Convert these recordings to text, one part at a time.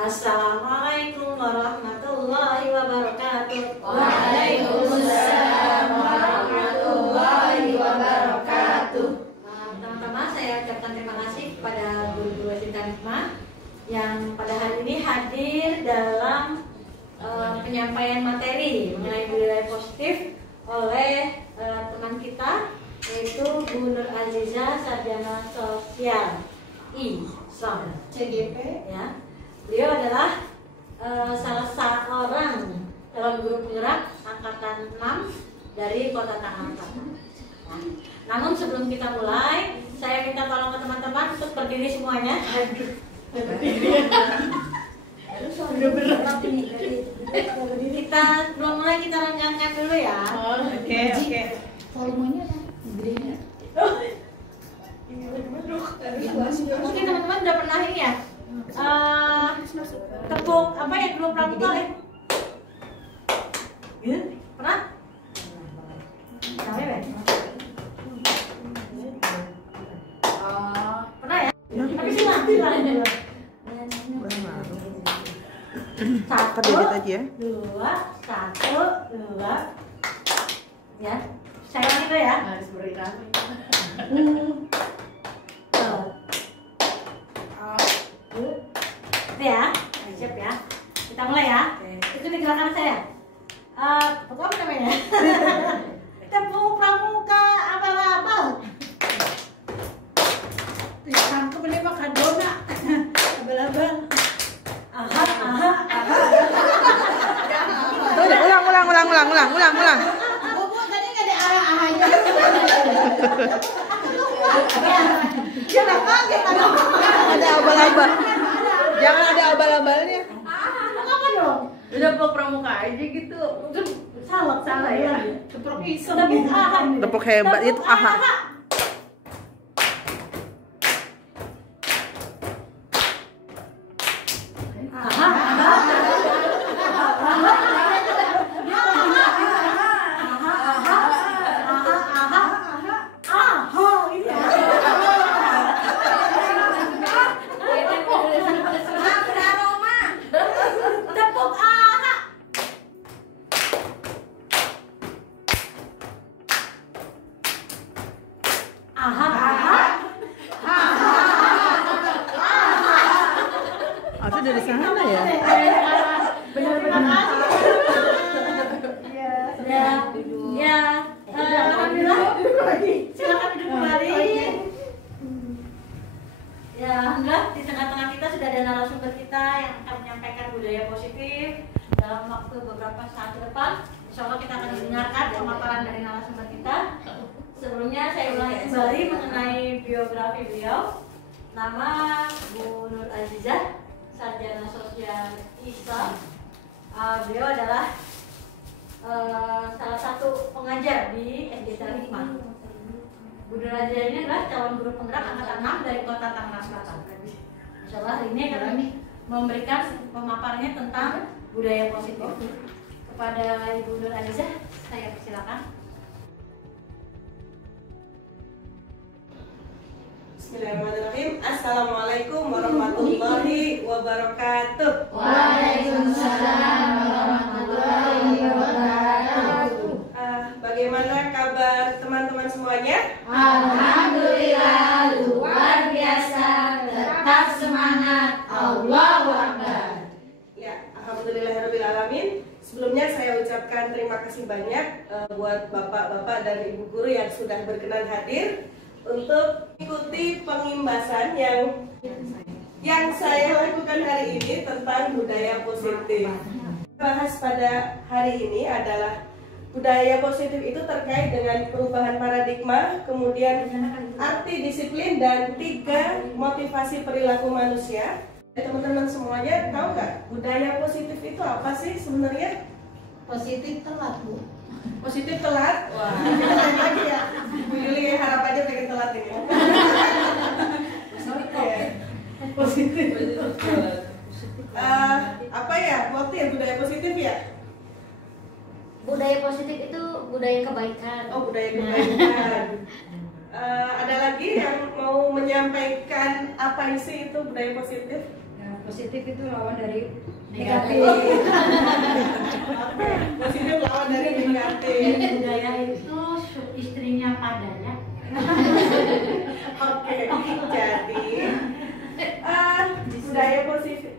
Assalamualaikum warahmatullahi wabarakatuh. Waalaikumsalam warahmatullahi wabarakatuh. Teman-teman, saya ucapkan terima kasih kepada guru-guru Sinta Hikmah yang pada hari ini hadir dalam penyampaian materi mengenai budaya positif oleh teman kita, yaitu Bu Nur Aziza, Sarjana Sosial Islam CGP. Ya, beliau adalah salah seorang calon guru penggerak angkatan 6 dari Kota Tangerang. Namun sebelum kita mulai, saya minta tolong ke teman-teman untuk berdiri semuanya. Kita belum mulai, kita renggangkan dulu ya. Oke. Volumenya gedenya. Mungkin teman-teman udah pernah ini ya, tepuk apa ya dulu pramuka ya? Pernah? Pernah ya? Pernah ya? Tapi silang. Satu, dua, ya. Saya ulangi dulu ya. Harus berirama. Itu ya, siap ya. Kita mulai ya. Ikuti gerakan saya. Apa namanya? Tepuk pramuka abal-abal. Tangkap ini mah kadona. Abal-abal. Ulang. Bobo tadi nggak ada arah-arahnya. Jangan kaget Ada abal-abal. Jangan ada abal-abalnya. apa dong? Udah peluk pramuka aja gitu. Salah ya. Tepuk iseng. Tepuk aha. Tepuk hebat itu aha. Itu dari sana ya. Benar-benar ya. Alhamdulillah. Silakan duduk kembali. Ya, alhamdulillah di tengah-tengah kita sudah ada narasumber kita yang akan menyampaikan budaya positif dalam waktu beberapa saat ke depan. Insya Allah kita akan mendengarkan pemaparan dari narasumber kita. Sebelumnya saya ulangi kembali mengenai biografi beliau. Nama Bu Nur Aziza, Sarjana Sosial Islam. Beliau adalah salah satu pengajar di SD Sinta Hikmah. Bu Nur Aziza ini adalah calon guru penggerak angkatan 6 dari Kota Tangerang Selatan. Insyaallah hari ini akan memberikan pemaparannya tentang budaya positif. Kepada Ibu Nur Aziza, saya persilakan. Bismillahirrahmanirrahim. Assalamualaikum warahmatullahi wabarakatuh. Waalaikumsalam warahmatullahi wabarakatuh. Bagaimana kabar teman-teman semuanya? Alhamdulillah luar biasa. Tetap semangat. Allahu Akbar. Ya, alhamdulillahirabbil alamin. Sebelumnya saya ucapkan terima kasih banyak buat bapak-bapak dan ibu guru yang sudah berkenan hadir untuk ikuti pengimbasan yang saya lakukan hari ini tentang budaya positif. Bahas pada hari ini adalah budaya positif itu terkait dengan perubahan paradigma, kemudian arti disiplin dan 3 motivasi perilaku manusia. Teman-teman semuanya tahu nggak budaya positif itu apa sih sebenarnya? Positif telat, Bu. Positif telat? Wah, kita tanya lagi ya. Bu Yuli harap aja pengen telat ini. Positif. Apa ya? Waktu ya budaya positif ya? Budaya positif itu budaya kebaikan. Oh, budaya kebaikan. Ada lagi yang mau menyampaikan apa isi itu budaya positif? Positif itu lawan dari Negatif. Oke, positif lawan dari negatif. Budaya itu istrinya padanya. Oke, jadi budaya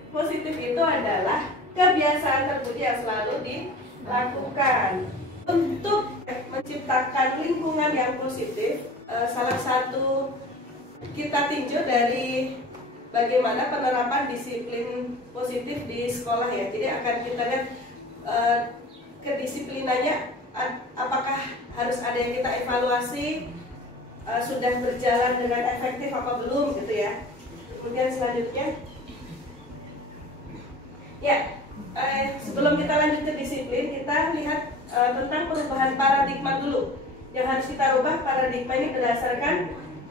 positif itu adalah kebiasaan terpuji yang selalu dilakukan. Untuk menciptakan lingkungan yang positif, salah satu kita tinjau dari bagaimana penerapan disiplin positif di sekolah ya. Jadi akan kita lihat kedisiplinannya, apakah harus ada yang kita evaluasi, sudah berjalan dengan efektif apa belum gitu ya. Kemudian selanjutnya ya, sebelum kita lanjut ke disiplin, kita lihat tentang perubahan paradigma dulu. Yang harus kita rubah paradigma ini berdasarkan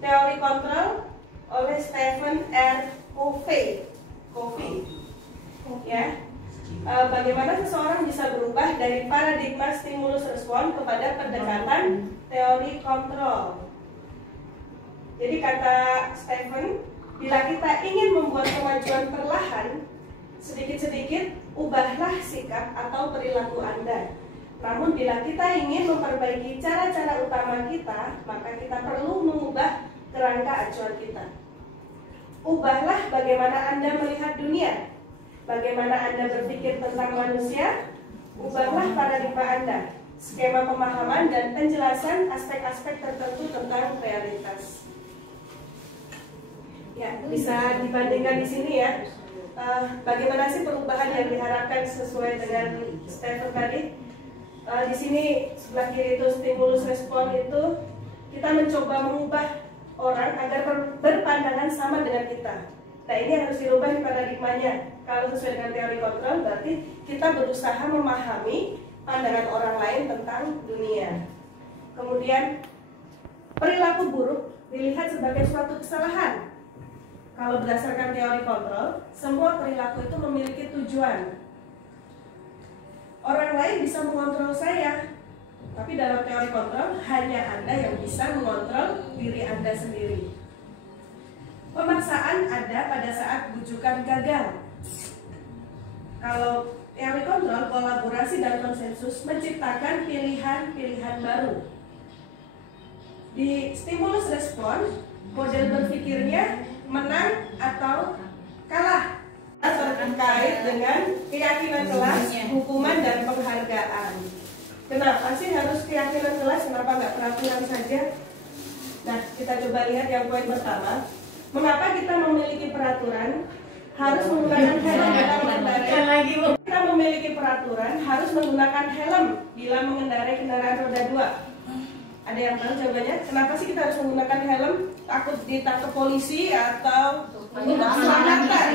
teori kontrol oleh Stephen R. Covey. Ya, bagaimana seseorang bisa berubah dari paradigma stimulus respon kepada pendekatan teori kontrol. Jadi kata Stephen, bila kita ingin membuat kemajuan perlahan, sedikit-sedikit ubahlah sikap atau perilaku Anda. Namun bila kita ingin memperbaiki cara-cara utama kita, maka kita perlu mengubah kerangka acuan kita. Ubahlah bagaimana Anda melihat dunia, bagaimana Anda berpikir tentang manusia. Ubahlah paradigma Anda, skema pemahaman dan penjelasan aspek-aspek tertentu tentang realitas. Ya, bisa dibandingkan di sini ya. Bagaimana sih perubahan yang diharapkan sesuai dengan Stephen tadi? Di sini sebelah kiri itu stimulus respon, itu kita mencoba mengubah orang agar berpandangan sama dengan kita. Nah, ini harus dirubah di paradigmanya. Kalau sesuai dengan teori kontrol, berarti kita berusaha memahami pandangan orang lain tentang dunia. Kemudian perilaku buruk dilihat sebagai suatu kesalahan. Kalau berdasarkan teori kontrol, semua perilaku itu memiliki tujuan. Orang lain bisa mengontrol saya, tapi dalam teori kontrol hanya Anda yang bisa mengontrol diri Anda sendiri. Pemaksaan ada pada saat bujukan gagal. Kalau teori kontrol, kolaborasi dan konsensus menciptakan pilihan-pilihan baru. Di stimulus respon, model berpikirnya menang atau kalah, terkait dengan keyakinan kelas, hukuman dan penghargaan. Kenapa sih harus keyakinan kelas? Kenapa nggak peraturan saja? Nah, kita coba lihat yang poin pertama. Mengapa kita memiliki peraturan harus menggunakan helm bila mengendarai? Kita memiliki peraturan harus menggunakan helm bila mengendarai kendaraan roda 2. Ada yang tahu jawabannya? Kenapa sih kita harus menggunakan helm? Takut ditangkap polisi atau untuk keselamatan?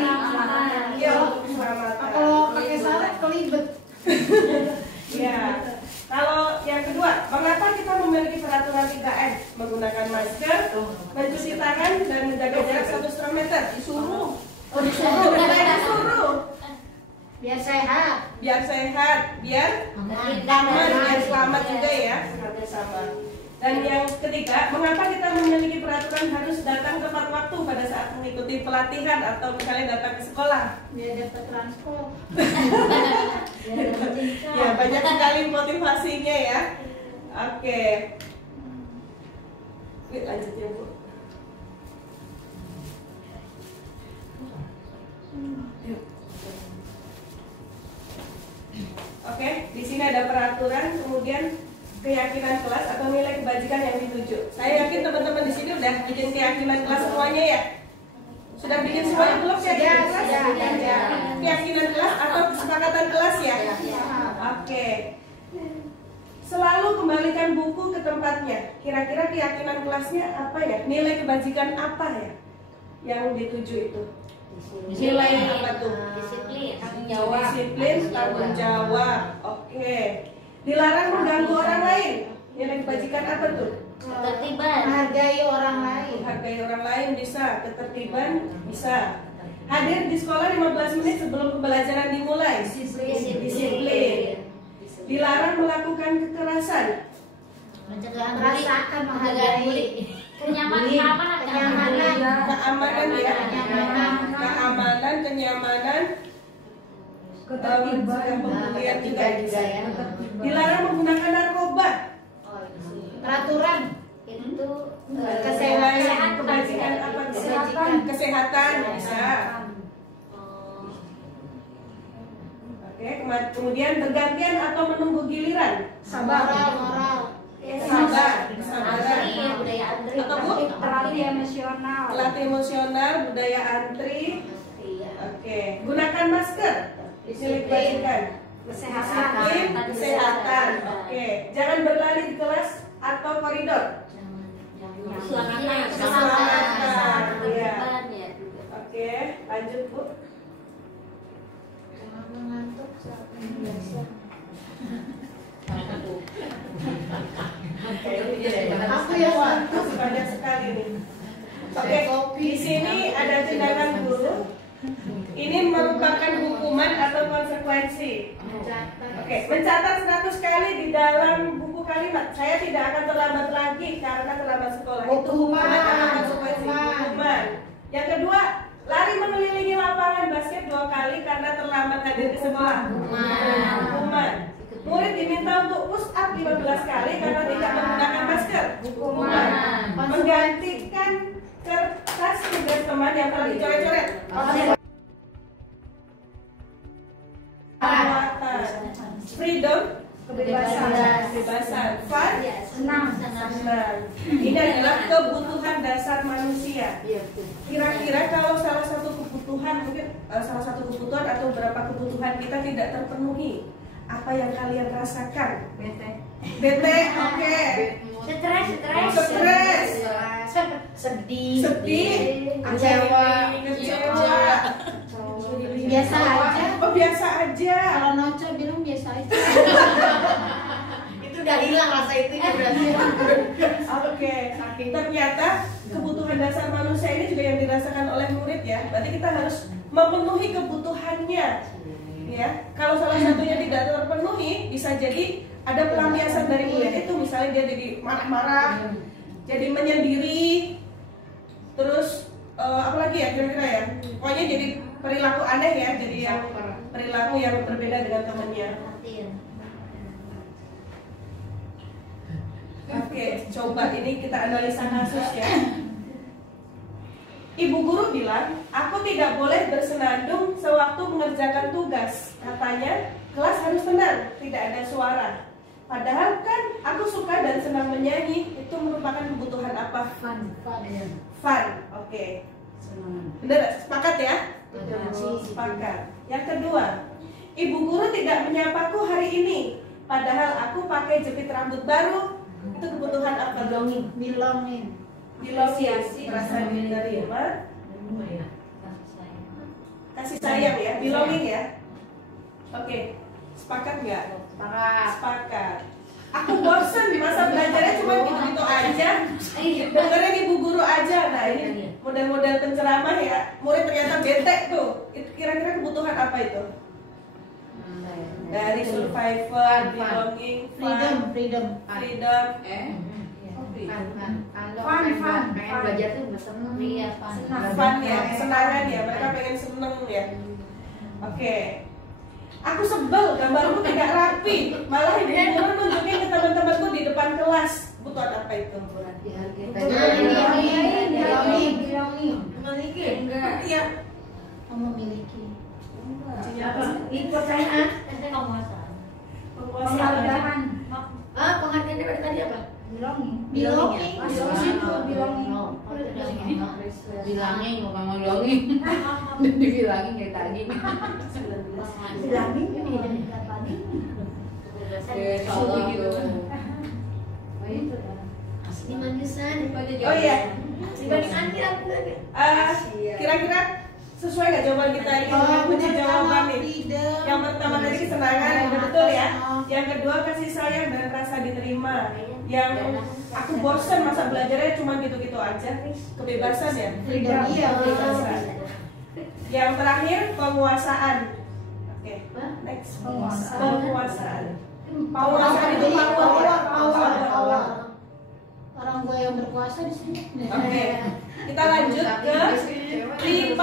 Ya, untuk keselamatan. Kalau pakai sarung kelibet. Ya. Kalau yang kedua, mengapa kita memiliki peraturan 3M? Menggunakan masker, mencuci tangan, dan menjaga jarak 1,5 meter. Disuruh. Oh, disuruh. Disuruh. Biar sehat. Biar sehat, biar aman, biar selamat juga ya. Sama. Dan yang ketiga, mengapa kita memiliki peraturan harus datang tepat waktu pada saat mengikuti pelatihan atau misalnya datang ke sekolah? Biar dapat transport. Ya, banyak sekali motivasinya ya. Oke. Yuk, lanjut ya, Bu. Yuk. Oke, di sini ada peraturan, kemudian keyakinan kelas atau nilai kebajikan yang dituju. Saya yakin teman-teman di sini udah bikin keyakinan kelas semuanya ya. Sudah bikin semuanya belum keyakinan kelas? Ya. Keyakinan kelas atau kesepakatan kelas ya? Oke. Selalu kembalikan buku ke tempatnya. Kira-kira keyakinan kelasnya apa ya? Nilai kebajikan apa ya yang dituju itu? Nilai apa tuh? Disiplin, Disiplin, tanggung jawab. Oke. Dilarang mengganggu orang lain. Nilai kebajikan apa tuh? ketertiban, Menghargai orang lain. Menghargai orang lain bisa, ketertiban bisa. Hadir di sekolah 15 menit sebelum pembelajaran dimulai. Disiplin. Dilarang melakukan kekerasan. mencegah Merasakan menghargai. kenyamanan, Kenyamanan. Keamanan ya. Kenyamanan. Keamanan kenyamanan, Ketertiban. pembelian juga juga ya. dilarang menggunakan narkoba, Peraturan Itu kesehatan, kebajikan apa tuh? Kesehatan bisa. Oke, kemudian bergantian atau menunggu giliran. moral. Sabar, kesabaran. budaya antri. Atau Bu? Terlatih emosional. Pelatih emosional, budaya antri. Oke, gunakan masker. Disilik bajikan. Disiplin, kesehatan. Oke, jangan berlari di kelas atau koridor. Keselamatan. Iya. Oke, lanjut Bu. Jangan mengantuk saat biasa. Aku yang ngantuk. Masih banyak sekali nih. Oke, di sini ada tindakan guru. Ini merupakan hukuman atau konsekuensi. Oke, mencatat 100 kali di dalam buku kalimat. Saya tidak akan terlambat lagi karena terlambat sekolah. Itu hukuman atau konsekuensi? Hukuman. Yang kedua, lari mengelilingi lapangan basket 2 kali karena terlambat hadir di sekolah. Hukuman. Murid diminta untuk push up 15 kali karena tidak menggunakan masker. Hukuman. Menggantikan kertas tugas teman yang telah dicoret-coret. Perawatan. Freedom, kebebasan. Fun, Senang. senang. Ini adalah kebutuhan dasar manusia. Kira-kira kalau salah satu kebutuhan, mungkin salah satu kebutuhan atau beberapa kebutuhan kita tidak terpenuhi, apa yang kalian rasakan? Bete, oke. Stres, Sedih. kecewa. Biasa aja. Oh, biasa aja. Kalau Noco bilang biasa aja. Itu udah hilang rasa itunya berarti. Oke, ternyata kebutuhan dasar manusia ini juga yang dirasakan oleh murid ya. Berarti kita harus memenuhi kebutuhannya. Ya, kalau salah satunya tidak terpenuhi, bisa jadi ada pelampiasan dari murid itu. Misalnya dia jadi marah-marah, jadi menyendiri, terus apa lagi ya kira-kira ya? Pokoknya jadi perilaku aneh ya, jadi yang perilaku yang berbeda dengan temannya. Oke, coba ini kita analisa kasus ya. Ibu guru bilang, aku tidak boleh bersenandung sewaktu mengerjakan tugas. Katanya, kelas harus tenang, tidak ada suara. Padahal kan aku suka dan senang menyanyi. Itu merupakan kebutuhan apa? Fun. Oke. Benar, sepakat ya? Sepakat. Yang kedua, ibu guru tidak menyapaku hari ini. Padahal aku pakai jepit rambut baru. Itu kebutuhan apa? Belonging. Merasa diterima, kasih sayang ya, belonging ya. Oke, sepakat nggak? Sepakat. Aku bosen masa belajarnya cuma gitu-gitu aja. Dengerin ibu guru aja. Nah ini model-model penceramah ya. Murid ternyata bete tuh. Itu kira-kira kebutuhan apa itu? Dari survivor, belonging, Freedom. Pengen belajar tuh bersenang. fun ya, kesenangan ya, mereka pengen seneng ya. Oke. Aku sebel, gambarku tidak rapi. Malah ibu guru nunjukin ke teman-temanku di depan kelas. Butuh apa itu? Iya. Memiliki. Ini pertanyaan. Penghargaan. Penghargaan dari tadi apa? Belonging. Bilangin bukan ngomongin. Dibilangin kayak tadi. Bilangin ini jadi tadi. Kalau gitu. Asli manisan. Oh iya. Dibanding Andi aku enggak. Kira-kira sesuai nggak jawaban kita ini? Kunci jawaban nih. Yang pertama tadi kesenangan, udah betul ya. Yang kedua kasih sayang dan rasa diterima. Yang aku bosen masa belajarnya cuma gitu-gitu aja. Kebebasan ya. Kebebasan. Yang terakhir penguasaan. Oke, next. Penguasaan. Penguasaan itu power. Orang gue yang berkuasa di sini. Oke, kita lanjut ke 5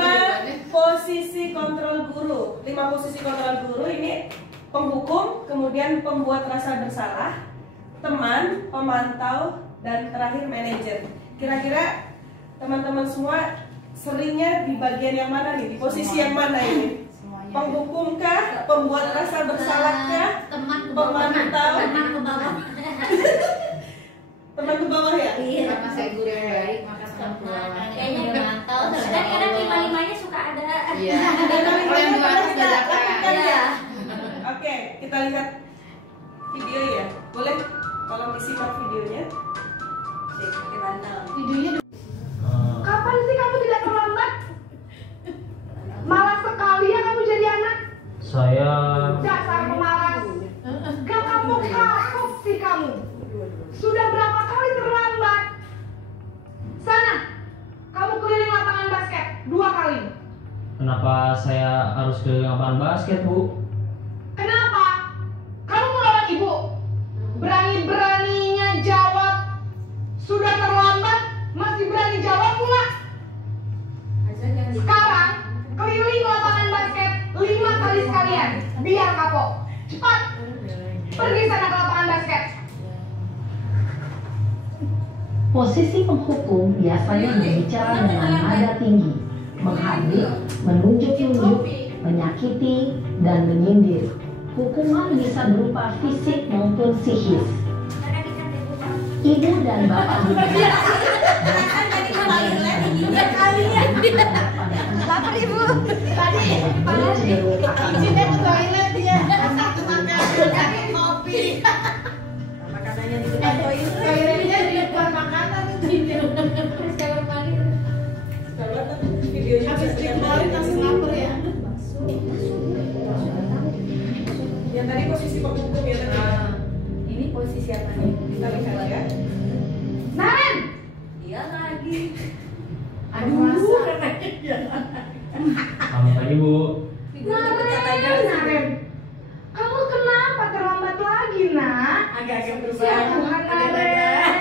posisi kontrol guru. 5 posisi kontrol guru ini penghukum, kemudian pembuat rasa bersalah, teman, pemantau, dan terakhir manajer. Kira-kira teman-teman semua seringnya di bagian yang mana nih? Di posisi yang mana ini? Penghukum kah? Pembuat rasa bersalah kah? Teman ke Pemantau? teman ke bawah. Teman ke bawah ya? Iya. Karena saya guru yang baik, maka saya pulang. Kayaknya memantau. Dan kadang 5-5-nya suka ada. Iya. Kalau yang di atas dadakan. Iya. Oke, kita lihat video ya. Boleh tolong disimak videonya. Oke, mantap. Videonya Kapan sih kamu tidak terlambat? Malas sekali ya kamu jadi anak. Saya Dasar pemalas. Gak kapok-kapok sih kamu. Sudah berapa kali terlambat? Sana, kamu keliling lapangan basket 2 kali. kenapa saya harus ke lapangan basket, Bu? Kenapa? Kamu melawan ibu. Berani-beraninya jawab. Sudah terlambat, masih berani jawab pula. Sekarang, keliling lapangan basket 5 kali sekalian. Biar kapok. Cepat. Pergi sana ke lapangan basket. Posisi penghukum biasanya berbicara dengan nada tinggi, menghardik, menunjuk-nunjuk, menyakiti, dan menyindir. Hukuman bisa berupa fisik maupun psikis. Ibu dan bapak guru lapar ibu. Tadi cenderung akan izinnya ke toilet dia. Satu makan kopi. Makanannya di Toiletnya di depan makanan itu. videonya Habis dikeluarin langsung lapar ya. yang tadi posisi penghukum ya tadi. Ini posisi apa nih? Kita lihat ya. Naren! Dia lagi. Aduh, Selamat pagi, Bu. Naren! Kamu kenapa terlambat lagi, nak? agak-agak Ya berubah. Tuhan, Naren.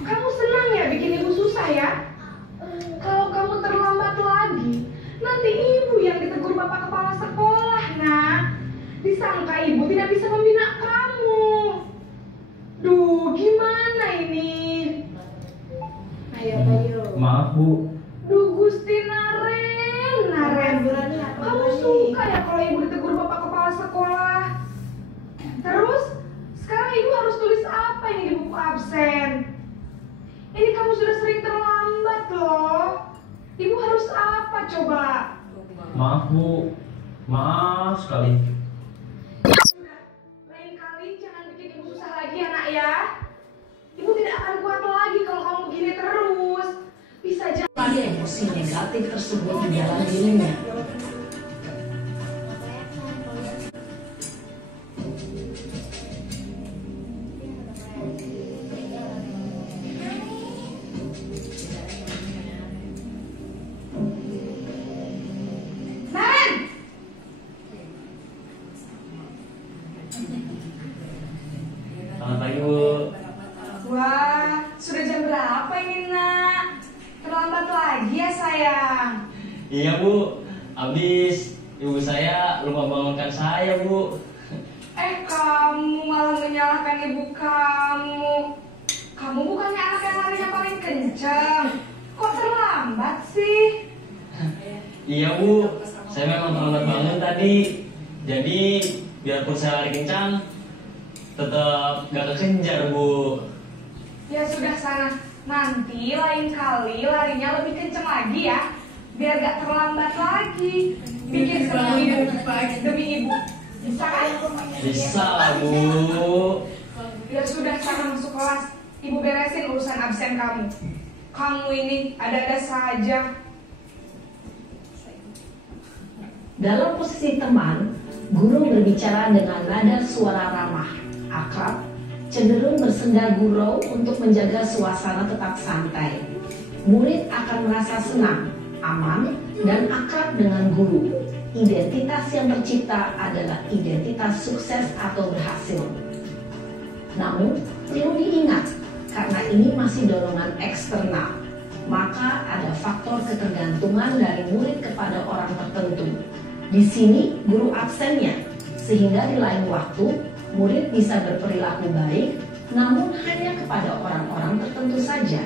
Kamu senang ya bikin ibu susah ya? Kalau kamu terlambat lagi, nanti ibu yang ditegur bapak kepala sekolah, nak. Disangka ibu tidak bisa membina kamu. Duh, gimana ini? Ayo. Maaf, Bu. Duh, Gusti Naren. Kamu suka ya kalau ibu ditegur bapak kepala sekolah? Terus, sekarang ibu harus tulis apa ini di buku absen? Ini kamu sudah sering terlambat loh. Ibu harus apa coba? Maaf, Bu. Maaf sekali. Sudah, lain kali jangan bikin ibu susah lagi ya nak ya. Ibu tidak akan kuat lagi kalau kamu begini terus. Bisa jadi emosi negatif tersebut di dalam dirinya. Naren! Selamat pagi, Bu. Wah, sudah jam berapa ini nak? Terlambat lagi ya sayang. Iya, Bu. Habis ibu saya lupa bangunkan saya, Bu. Kamu malah menyalahkan ibu kamu. Kamu bukannya anak yang larinya paling kencang. Kok terlambat sih? Iya, Bu. Saya memang terlambat bangun tadi. Jadi, biarpun saya lari kencang, tetap gak kekejar, Bu. Ya sudah sana. Nanti lain kali larinya lebih kencang lagi ya. Biar gak terlambat lagi. Bikin semua hidup demi ibu. Bisa kan? Bisa lah, Bu. Ya sudah sana masuk kelas. Ibu beresin urusan absen kamu. Kamu ini ada-ada saja. Dalam posisi teman, guru berbicara dengan nada suara ramah, akrab, cenderung bersenda gurau untuk menjaga suasana tetap santai. Murid akan merasa senang, aman, dan akrab dengan guru. Identitas yang tercipta adalah identitas sukses atau berhasil. Namun, perlu diingat, karena ini masih dorongan eksternal, maka ada faktor ketergantungan dari murid kepada orang tertentu. Di sini guru absennya, sehingga di lain waktu murid bisa berperilaku baik, namun hanya kepada orang-orang tertentu saja.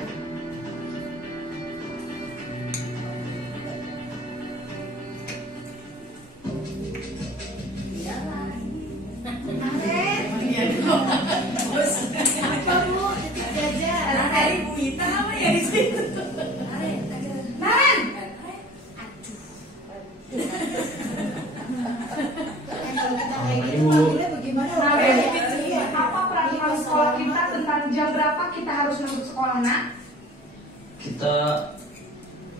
Apa peraturan sekolah kita tentang jam berapa kita harus masuk sekolah, Nak? Kita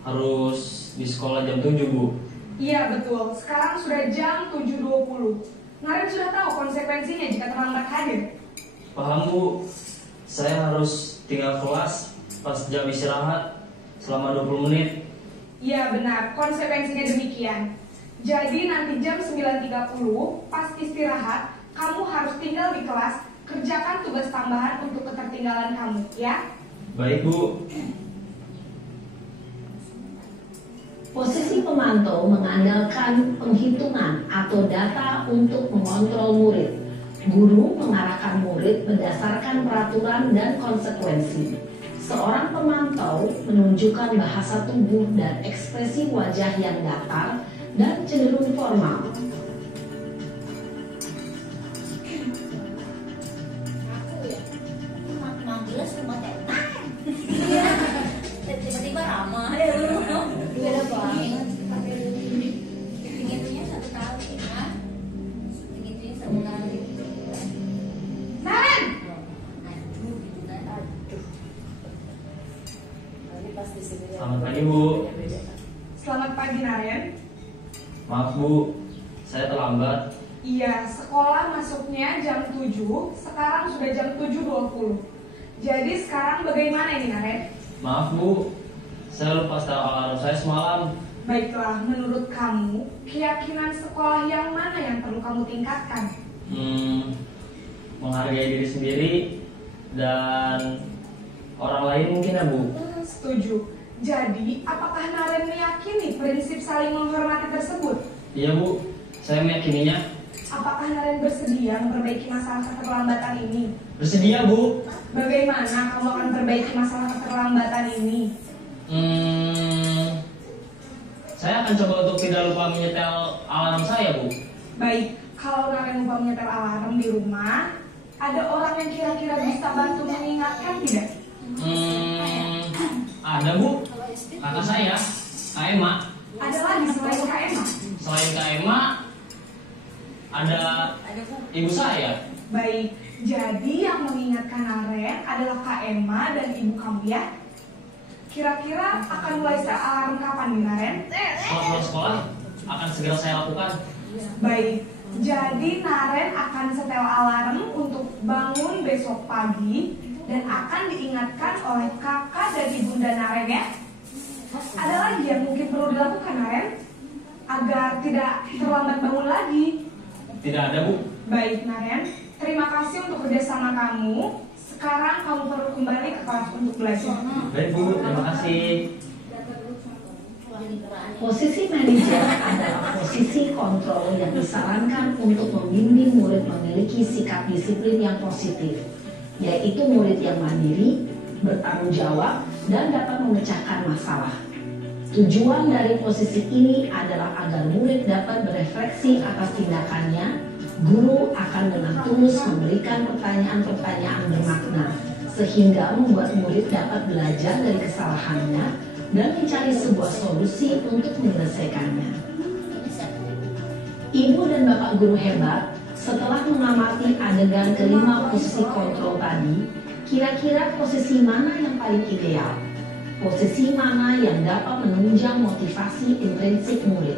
harus di sekolah jam 7, Bu. Iya betul, sekarang sudah jam 7.20. Naren sudah tahu konsekuensinya jika terlambat hadir. Paham, Bu. Saya harus tinggal kelas pas jam istirahat selama 20 menit. Iya benar, konsekuensinya demikian. Jadi nanti jam 9.30 pas istirahat, kamu harus tinggal di kelas, kerjakan tugas tambahan untuk ketertinggalan kamu, ya? Baik, Bu. Posisi pemantau mengandalkan penghitungan atau data untuk mengontrol murid. Guru mengarahkan murid berdasarkan peraturan dan konsekuensi. Seorang pemantau menunjukkan bahasa tubuh dan ekspresi wajah yang datar dan cenderung formal. Manggilnya cuma tenan. Tiba-tiba ramah deh lu. Beda banget. Tingginya 1 kali, kan? Tingginya 1 kali. Naren! Selamat pagi, Bu. Selamat pagi, Naren. Maaf, Bu. Saya terlambat. Iya, sekolah masuknya jam 7, sekarang sudah jam 7.20. Jadi sekarang bagaimana ini, Naren? Maaf, Bu. Saya lupa setel alarm saya semalam. Baiklah, menurut kamu, keyakinan sekolah yang mana yang perlu kamu tingkatkan? Menghargai diri sendiri dan orang lain mungkin, ya, Bu. Setuju. Jadi, apakah Naren meyakini prinsip saling menghormati tersebut? Iya, Bu. Saya meyakininya. Apakah Naren bersedia memperbaiki masalah keterlambatan ini? Bersedia, Bu. Bagaimana kamu akan perbaiki masalah keterlambatan ini? Saya akan coba untuk tidak lupa menyetel alarm saya, Bu. Baik, kalau Naren lupa menyetel alarm di rumah, ada orang yang kira-kira bisa bantu mengingatkan tidak? Ada, Bu. Kakak saya, Kak Emma. Ada lagi selain Kak Emma? Selain Kak Emma, ada ibu saya. Baik, jadi yang mengingatkan Naren adalah Kak Emma dan ibu kamu, ya? Kira-kira akan mulai setel alarm kapan nih, Naren? Setelah pulang sekolah, akan segera saya lakukan. Baik, jadi Naren akan setel alarm untuk bangun besok pagi dan akan diingatkan oleh kakak dan ibunda Naren, ya? Ada lagi yang mungkin perlu dilakukan, Naren? Agar tidak terlambat bangun lagi. Tidak ada, Bu. Baik, Naren. Terima kasih untuk kerjasama kamu. Sekarang kamu perlu kembali ke kelas untuk belajar. Baik, Bu. Terima kasih. Posisi manajer adalah posisi kontrol yang disarankan untuk membimbing murid memiliki sikap disiplin yang positif, yaitu murid yang mandiri, bertanggung jawab, dan dapat memecahkan masalah. Tujuan dari posisi ini adalah agar murid dapat berefleksi atas tindakannya. Guru akan dengan tulus memberikan pertanyaan-pertanyaan bermakna, sehingga membuat murid dapat belajar dari kesalahannya dan mencari sebuah solusi untuk menyelesaikannya. Ibu dan bapak guru hebat, setelah mengamati adegan kelima posisi kontrol tadi, kira-kira posisi mana yang paling ideal? Posisi mana yang dapat menunjang motivasi intrinsik murid?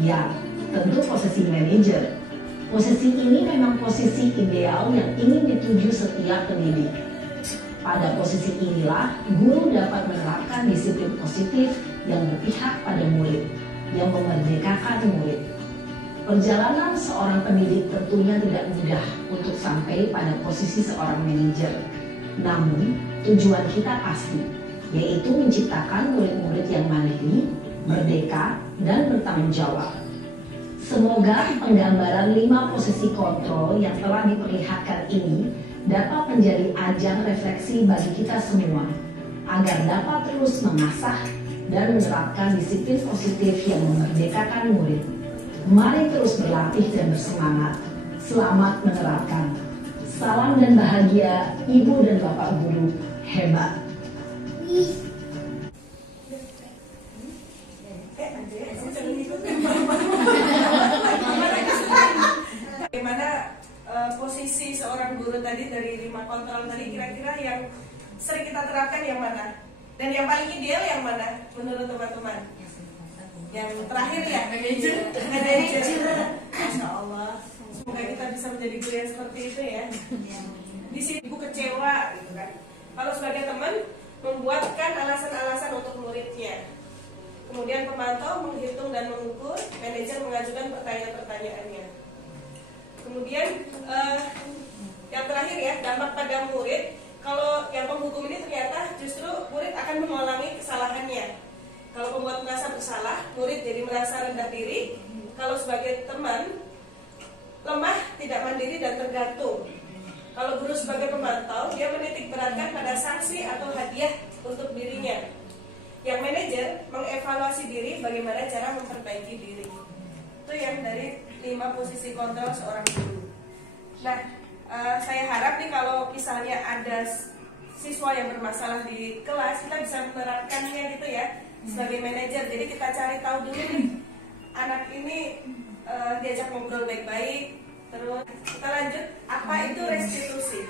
Ya, tentu posisi manajer. Posisi ini memang posisi ideal yang ingin dituju setiap pendidik. Pada posisi inilah, guru dapat menerapkan disiplin positif yang berpihak pada murid, yang memerdekakan murid. Perjalanan seorang pendidik tentunya tidak mudah untuk sampai pada posisi seorang manajer. Namun, tujuan kita pasti, yaitu menciptakan murid-murid yang mandiri, merdeka, dan bertanggung jawab. Semoga penggambaran 5 posisi kontrol yang telah diperlihatkan ini dapat menjadi ajang refleksi bagi kita semua, agar dapat terus mengasah dan menerapkan disiplin positif yang memerdekakan murid. Mari terus berlatih dan bersemangat. Selamat menerapkan. Salam dan bahagia Ibu dan Bapak Guru hebat. Bagaimana posisi seorang guru tadi dari 5 kontrol tadi, kira-kira yang sering kita terapkan yang mana? Dan yang paling ideal yang mana menurut teman-teman? Yang terakhir ya, manajer. Masya Allah. Semoga kita bisa menjadi guru yang seperti itu ya. Di sini ibu kecewa gitu kan. Kalau sebagai teman membuatkan alasan-alasan untuk muridnya. Kemudian pemantau menghitung dan mengukur, manajer mengajukan pertanyaan-pertanyaannya. Kemudian yang terakhir ya, dampak pada murid. Kalau yang penghukum ini ternyata justru murid akan mengulangi kesalahannya. Kalau pembuat merasa bersalah, murid jadi merasa rendah diri. Kalau sebagai teman, lemah, tidak mandiri dan tergantung. Kalau guru sebagai pemantau, dia menitik beratkan pada sanksi atau hadiah untuk dirinya. Yang manajer mengevaluasi diri bagaimana cara memperbaiki diri. Itu yang dari 5 posisi kontrol seorang guru. Nah, saya harap nih kalau misalnya ada siswa yang bermasalah di kelas, kita bisa menerapkannya gitu ya sebagai manajer. Jadi kita cari tahu dulu nih, anak ini diajak ngobrol baik-baik. Terus kita lanjut, apa itu restitusi?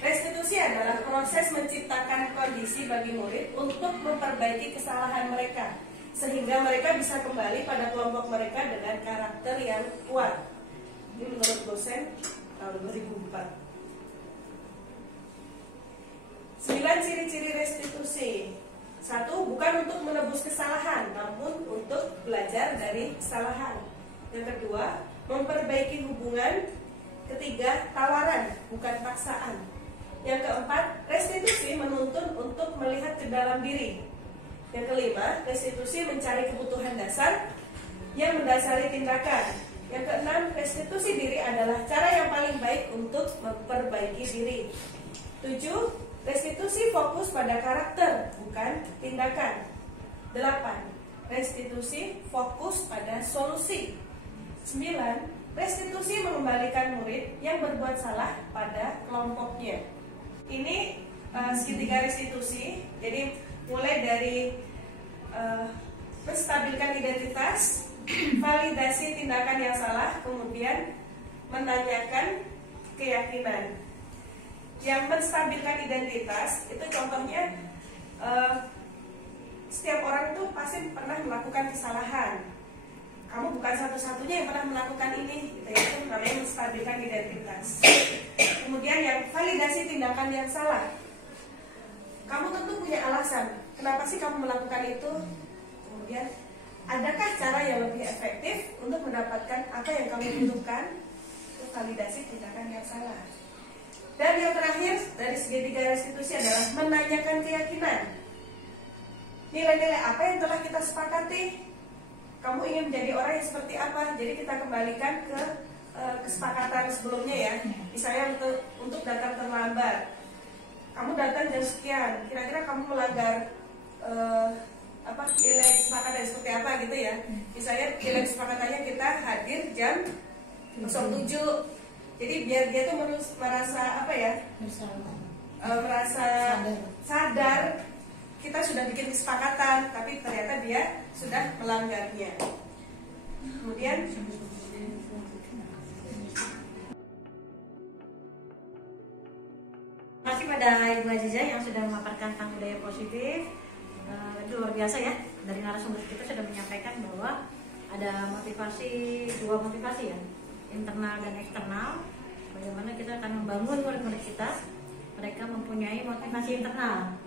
Restitusi adalah proses menciptakan kondisi bagi murid untuk memperbaiki kesalahan mereka, sehingga mereka bisa kembali pada kelompok mereka dengan karakter yang kuat. Ini menurut dosen tahun 2004. 9 ciri-ciri restitusi. 1, bukan untuk menebus kesalahan, namun untuk belajar dari kesalahan. Yang kedua, memperbaiki hubungan. Ketiga, tawaran, bukan paksaan. Yang keempat, restitusi menuntun untuk melihat ke dalam diri. Yang kelima, restitusi mencari kebutuhan dasar yang mendasari tindakan. Yang keenam, restitusi diri adalah cara yang paling baik untuk memperbaiki diri. 7, restitusi fokus pada karakter, bukan tindakan. 8, restitusi fokus pada solusi. 9, restitusi mengembalikan murid yang berbuat salah pada kelompoknya. Ini segitiga restitusi. Jadi mulai dari menstabilkan identitas, validasi tindakan yang salah, kemudian menanyakan keyakinan. Yang menstabilkan identitas itu contohnya setiap orang itu pasti pernah melakukan kesalahan. Kamu bukan satu-satunya yang pernah melakukan ini, gitu ya. Itu namanya menstabilkan identitas. Kemudian yang validasi tindakan yang salah. Kamu tentu punya alasan, kenapa sih kamu melakukan itu? Kemudian, adakah cara yang lebih efektif untuk mendapatkan apa yang kamu butuhkan? Itu validasi tindakan yang salah. Dan yang terakhir dari segitiga restitusi adalah menanyakan keyakinan. Nilai-nilai apa yang telah kita sepakati? Kamu ingin menjadi orang yang seperti apa? Jadi kita kembalikan ke kesepakatan sebelumnya ya. Misalnya untuk datang terlambat. Kamu datang jam sekian. Kira-kira kamu melanggar nilai kesepakatan seperti apa gitu ya? Misalnya nilai kesepakatannya kita hadir jam 07. Jadi biar dia tuh merasa apa ya? Merasa sadar. Kita sudah bikin kesepakatan, tapi ternyata dia sudah melanggarnya. Kemudian terima kasih pada Ibu Azizah yang sudah memaparkan tentang budaya positif. Itu luar biasa ya. Dari narasumber kita sudah menyampaikan bahwa ada dua motivasi ya, internal dan eksternal. Bagaimana kita akan membangun murid-murid kita, mereka mempunyai motivasi internal.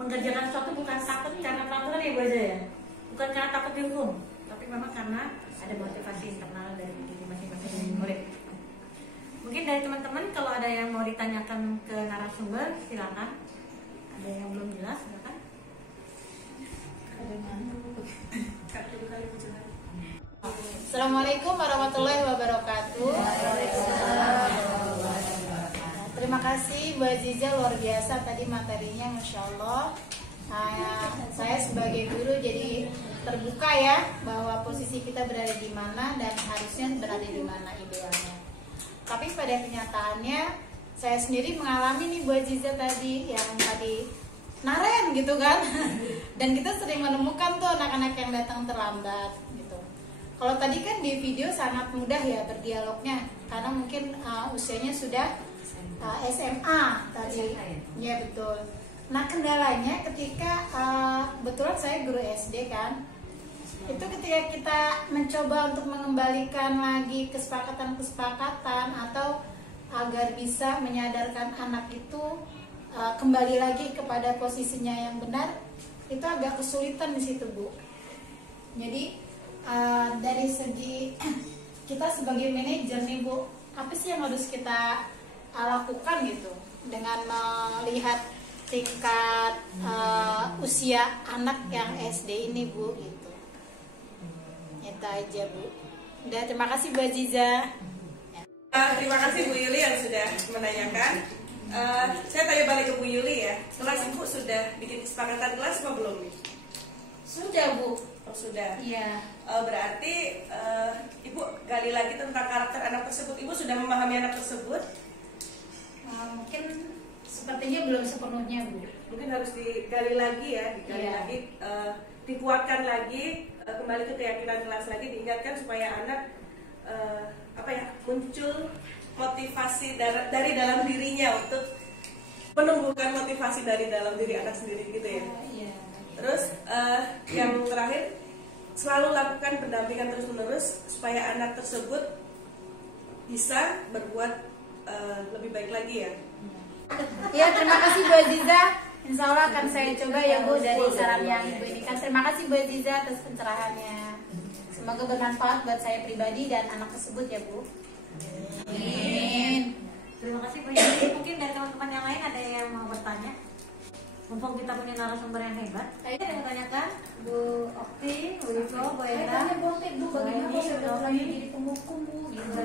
Mengerjakan sesuatu bukan takut karena peraturan ya Bu Azizah ya, bukan karena takut dihukum, tapi memang karena ada motivasi internal dari diri masing-masing murid. Mungkin dari teman-teman kalau ada yang mau ditanyakan ke narasumber silakan. Ada yang belum jelas silakan. Assalamualaikum warahmatullahi wabarakatuh. Terima kasih Bu Aziza, luar biasa tadi materinya, Masya Allah. Saya sebagai guru jadi terbuka ya bahwa posisi kita berada di mana dan harusnya berada di mana idealnya. Tapi pada kenyataannya saya sendiri mengalami nih Bu Aziza tadi yang tadi naren gitu kan. Dan kita sering menemukan tuh anak-anak yang datang terlambat gitu. Kalau tadi kan di video sangat mudah ya berdialognya karena mungkin usianya sudah SMA tadi. Ya betul. Nah kendalanya ketika betulan saya guru SD kan, itu ketika kita mencoba untuk mengembalikan lagi kesepakatan atau agar bisa menyadarkan anak itu kembali lagi kepada posisinya yang benar, itu agak kesulitan di situ Bu. Jadi dari segi kita sebagai manajer nih Bu, apa sih yang harus kita lakukan gitu dengan melihat tingkat usia anak yang SD ini Bu gitu. Itu aja Bu. Udah, terima kasih Bu Aziza. Terima kasih Bu Yuli yang sudah menanyakan. Saya tanya balik ke Bu Yuli ya. Kelas Ibu sudah bikin kesepakatan kelas apa belum nih? Sudah Bu. Oh sudah. Iya. Berarti Ibu gali lagi tentang karakter anak tersebut. Ibu sudah memahami anak tersebut? Mungkin sepertinya belum sepenuhnya Bu. Mungkin harus digali lagi ya, lagi, dikuatkan lagi, kembali ke keyakinan kelas lagi, diingatkan supaya anak muncul motivasi dari dalam dirinya untuk menumbuhkan motivasi dari dalam diri anak sendiri gitu ya. Terus yang terakhir, selalu lakukan pendampingan terus-menerus supaya anak tersebut bisa berbuat lebih baik lagi ya. Ya, terima kasih Bu Aziza. Insya Allah akan saya coba ya Bu dari saran yang Ibu ini kan. Terima kasih Bu Aziza atas pencerahannya. Semoga bermanfaat buat saya pribadi dan anak tersebut ya Bu. Amin. Terima kasih Bu Yuli. Mungkin dari teman-teman yang lain ada yang mau bertanya? Mumpung kita punya narasumber yang hebat. Saya ada yang bertanyakan, Bu Okti, Bu Riko, Bu Enda. Bu, bagaimana saya udah jadi penghukum Bu? Gitu.